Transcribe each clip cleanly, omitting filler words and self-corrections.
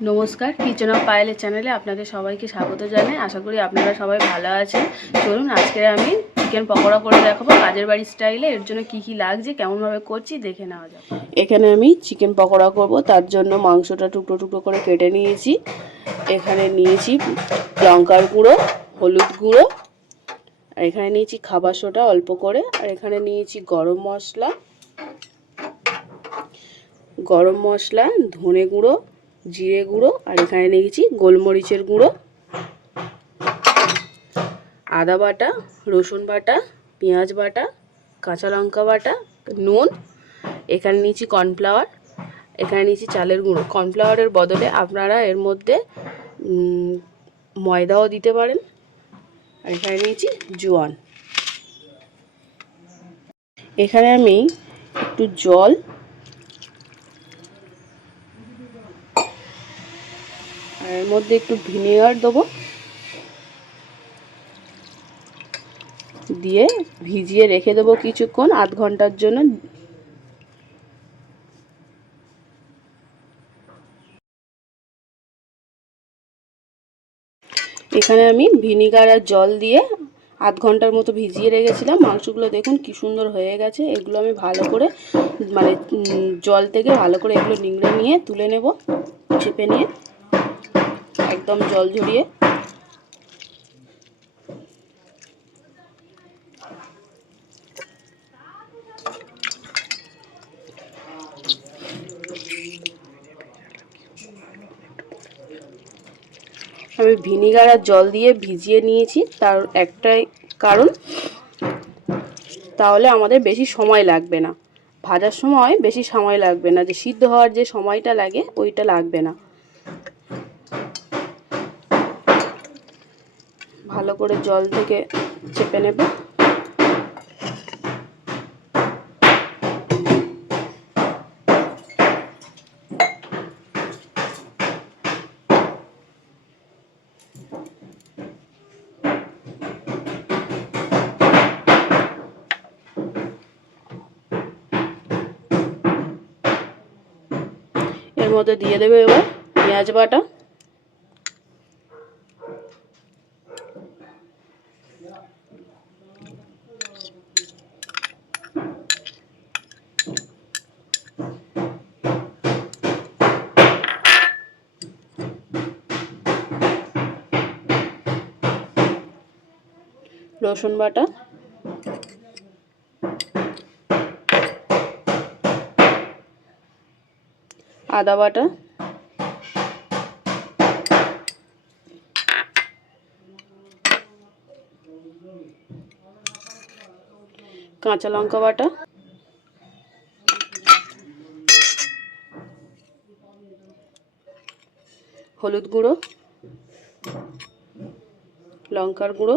नमस्कार kitchen of पायेल चैनेले आपनादेर सबाइके स्वागत जानाई। आशा करी आपनारा सबाई भालो आछेन। चलुन आजके आमी चिकेन पकोड़ा करे देखाबो काजेर बाड़ी स्टाइले। एर जोन्नो कि कि लागछे केमन भावे करछि देखे नेওয়া যাক। एखाने आमी चिकेन पकोड़ा करब तार जोन्नो मांसटा टुकरो टुकरो करे केटे निয়েছি। एखाने निয়েছি लंकार गुঁড়ো, हलुद गुঁড়ো, আর এখানে নিয়েছি খাবার সোডা অল্প করে, আর এখানে নিয়েছি গরম মশলা, ধনে গুঁড়ো, জিরে গুঁড়ো, আর এখানে নিয়েছি গোলমরিচের গুঁড়ো, আদা বাটা, রসুন বাটা, পেঁয়াজ বাটা, কাঁচা লঙ্কা বাটা, নুন, এখানে নিয়েছি কর্নফ্লাওয়ার, এখানে নিয়েছি চালের গুঁড়ো। কর্নফ্লাওয়ারের বদলে আপনারা এর মধ্যে ময়দাও দিতে পারেন। আর এখানে নিয়েছি জোয়ান। এখানে আমি একটু জল আর এর মধ্যে একটু ভিনেগার দেবো, দিয়ে ভিজিয়ে রেখে দেবো কিছুক্ষণ, আধ ঘন্টার জন্য। এখানে আমি ভিনেগার আর জল দিয়ে আধ ঘন্টার মতো ভিজিয়ে রেখেছিলাম। মাংসগুলো দেখুন কি সুন্দর হয়ে গেছে। এগুলো আমি ভালো করে মানে জল থেকে ভালো করে এগুলো নিংড়ে নিয়ে তুলে নেব, চেপে নিয়ে একদম জল ঝরিয়ে। আমি ভিনেগার আর জল দিয়ে ভিজিয়ে নিয়েছি, তার একটাই কারণ, তাহলে আমাদের বেশি সময় লাগবে না, ভাজার সময় বেশি সময় লাগবে না, যে সিদ্ধ হওয়ার যে সময়টা লাগে ওইটা লাগবে না। ভালো করে জল থেকে চেপে নেব। এর মধ্যে দিয়ে দেবে এবার পেঁয়াজ বাটা, রসুন বাটা, আদা বাটা, কাঁচা লঙ্কা বাটা, হলুদ গুঁড়ো, লঙ্কার গুঁড়ো।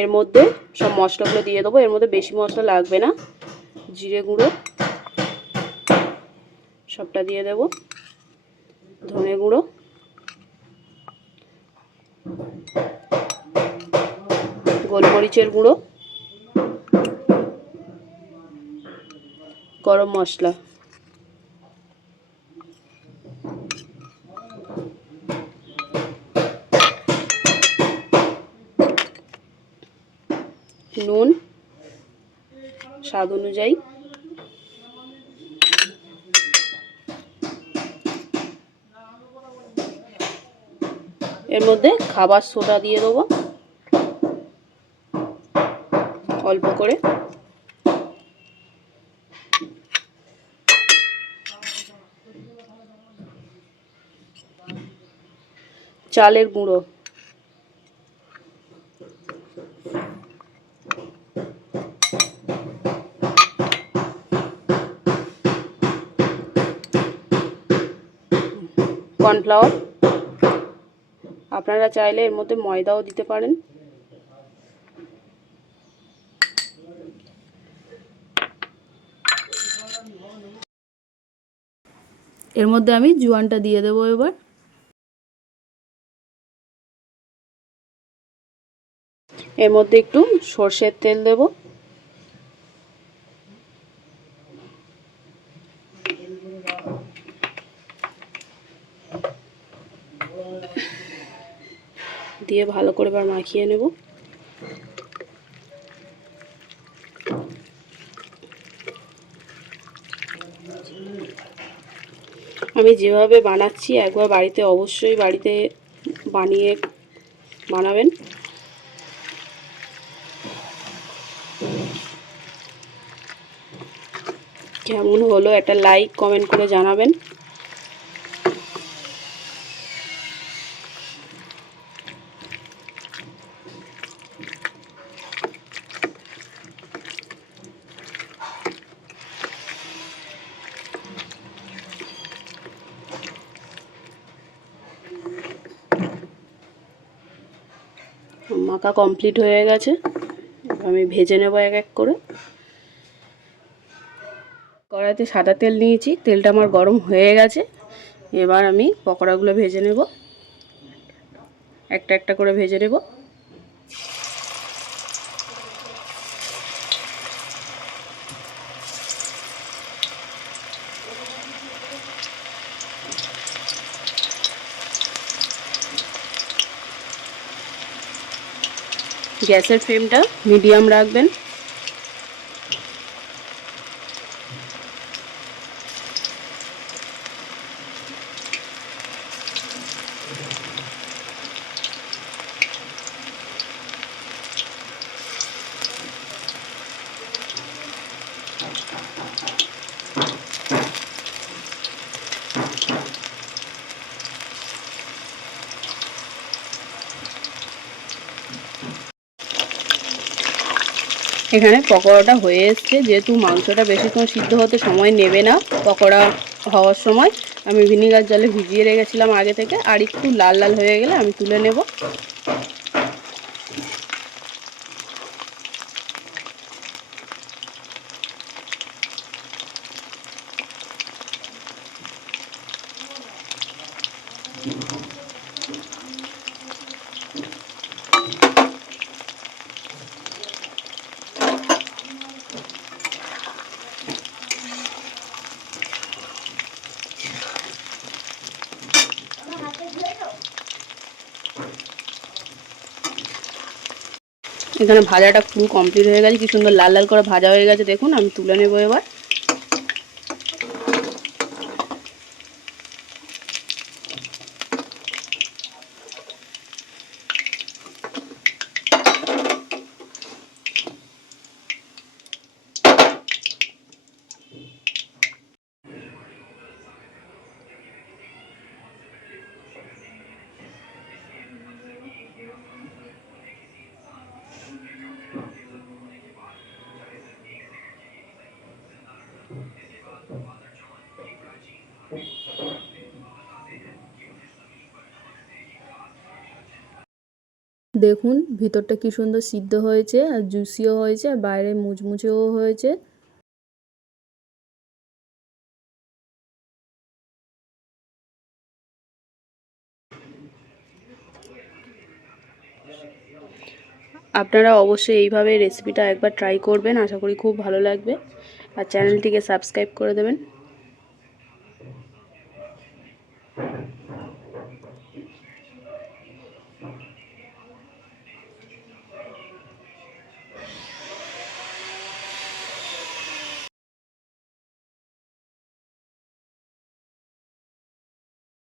এর মধ্যে সব মশলাগুলো দিয়ে দেবো। এর মধ্যে বেশি মশলা লাগবে না। জিরে গুঁড়ো সবটা দিয়ে দেব, ধনে গুঁড়ো, গোলমরিচের গুঁড়ো, গরম মশলা, নুন স্বাদ অনুযায়ী, এর মধ্যে খাবার সোডা দিয়ে দেবো অল্প করে, চালের গুঁড়ো, কর্নফ্লাওয়ার, আপনারা চাইলে এর মধ্যে ময়দাও দিতে পারেন। এর মধ্যে আমি জোয়ানটা দিয়ে দেবো এবার। এর মধ্যে একটু সর্ষের তেল দেব, দিয়ে ভালো করে এবার মাখিয়ে নেব। আমি যেভাবে বানাচ্ছি একবার বাড়িতে অবশ্যই বানাবেন। কেমন হলো একটা লাইক কমেন্ট করে জানাবেন। মাখা কমপ্লিট হয়ে গেছে, আমি ভেজে নেব এক এক করে। কড়াইতে সাদা তেল নিয়েছি, তেলটা আমার গরম হয়ে গেছে। এবার আমি পকোড়াগুলো ভেজে নেব, একটা একটা করে ভেজে নেব। গ্যাসের ফ্লেমটা মিডিয়াম রাখবেন। এখানে পকোড়াটা হয়ে এসছে। যেহেতু মাংসটা বেশিক্ষণ সিদ্ধ হতে সময় নেবে না পকোড়া হওয়ার সময়, আমি ভিনিগার জলে ভিজিয়ে রেখেছিলাম আগে থেকে। আর একটু লাল লাল হয়ে গেলে আমি তুলে নেব। এখানে ভাজাটা পুরো কমপ্লিট হয়ে গেছে, কি সুন্দর লাল লাল করে ভাজা হয়ে গেছে। দেখুন, আমি তুলে নেব এবার। দেখুন ভিতরটা কি সুন্দর সিদ্ধ হয়েছে, আর জুসিও হয়েছে, আর বাইরে মুচমুচেও হয়েছে। আপনারা অবশ্যই এইভাবে রেসিপিটা একবার ট্রাই করবেন, আশা করি খুব ভালো লাগবে। আর চ্যানেলটিকে সাবস্ক্রাইব করে দেবেন।